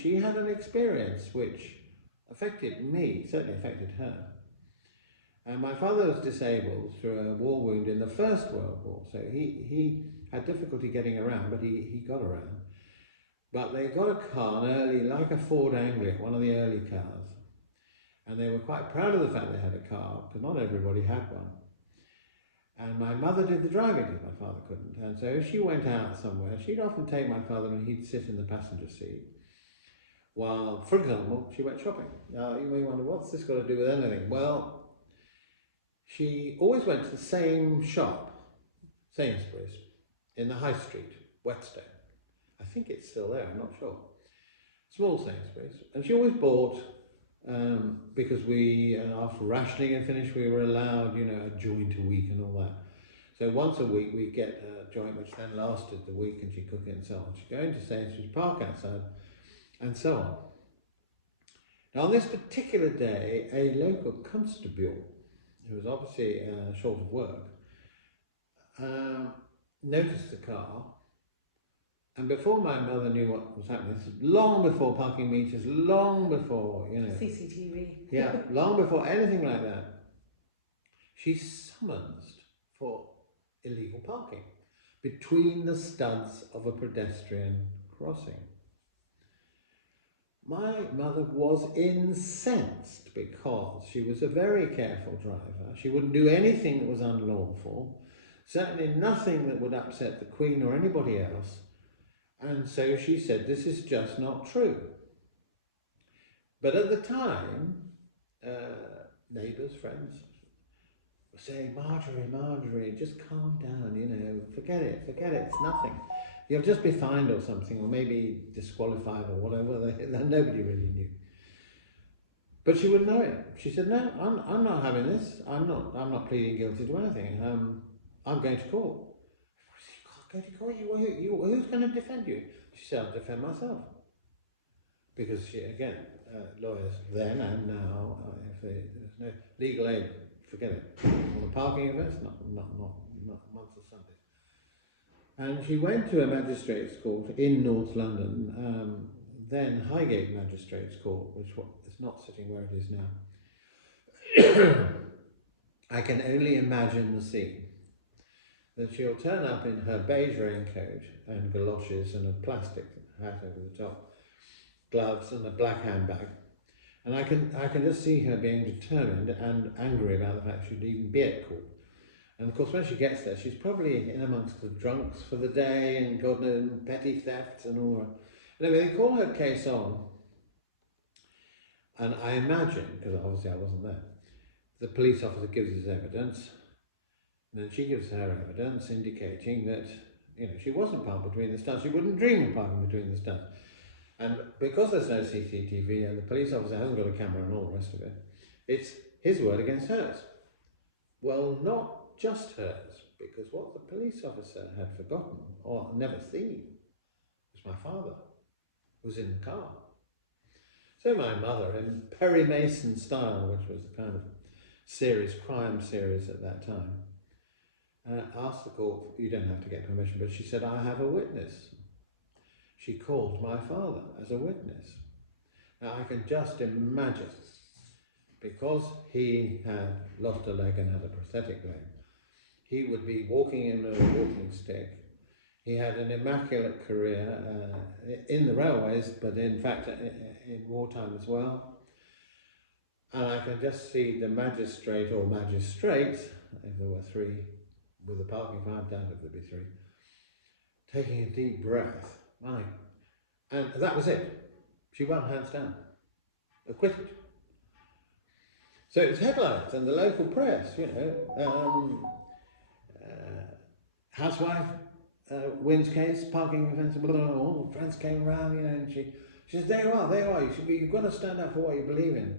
she had an experience which affected me, certainly affected her. And my father was disabled through a war wound in the First World War, so he had difficulty getting around, but he got around. But they got a car, an early, like a Ford Anglia, one of the early cars. And they were quite proud of the fact they had a car, because not everybody had one. And my mother did the driving because my father couldn't. And so if she went out somewhere, she'd often take my father and he'd sit in the passenger seat. While, for example, she went shopping. Now, you may wonder, what's this got to do with anything? Well, she always went to the same shop, Sainsbury's, in the High Street, Whetstone. I think it's still there, I'm not sure. Small Sainsbury's. And she always bought, because we, after rationing had finished, we were allowed, you know, a joint a week and all that. So once a week we'd get a joint which then lasted the week and she'd cook it and so on. She'd go into Sainsbury's, park outside, and so on. Now on this particular day, a local constable, who was obviously short of work, noticed the car. And before my mother knew what was happening, this is long before parking meters, long before, you know. CCTV. Yeah, long before anything like that. She summoned for illegal parking between the studs of a pedestrian crossing. My mother was incensed because she was a very careful driver. She wouldn't do anything that was unlawful, certainly nothing that would upset the Queen or anybody else. And so she said, this is just not true. But at the time, neighbours, friends, were saying, Marjorie, just calm down, you know, forget it, it's nothing. You'll just be fined or something, or maybe disqualified or whatever, nobody really knew. But she wouldn't know it. She said, no, I'm not having this, I'm not pleading guilty to anything, I'm going to court. Go to court, who's going to defend you? She said, I'll defend myself. Because she, again, lawyers then and now, if there's no legal aid, forget it. On a parking offence, not months or Sundays. And she went to a magistrate's court in North London, then Highgate Magistrates Court, which is not sitting where it is now. I can only imagine the scene. That she'll turn up in her beige raincoat and galoshes and a plastic hat over the top, gloves and a black handbag. And I can just see her being determined and angry about the fact she'd even be at court. And of course when she gets there, she's probably in amongst the drunks for the day and God knows, petty thefts and all that. Anyway, they call her case on. And I imagine, because obviously I wasn't there, the police officer gives his evidence. And then she gives her evidence indicating that, you know, she wasn't parked between the studs. She wouldn't dream of parking between the studs. And because there's no CCTV and the police officer hasn't got a camera and all the rest of it, it's his word against hers. Well, not just hers, because what the police officer had forgotten or never seen was my father was in the car. So my mother, in Perry Mason style, which was the kind of crime series at that time, asked the court, you don't have to get permission, but she said, I have a witness. She called my father as a witness. Now I can just imagine, because he had lost a leg and had a prosthetic leg, he would be walking in with a walking stick. He had an immaculate career in the railways, but in fact in wartime as well. And I can just see the magistrate or magistrates, if there were three, with the parking fine, I doubt if there'd be three, taking a deep breath. And that was it. She won hands down. Acquitted. So it was headlines and the local press, you know, housewife wins case, parking offence, blah, blah, blah, all friends came around, you know, and she says, there you are, you've got to stand up for what you believe in.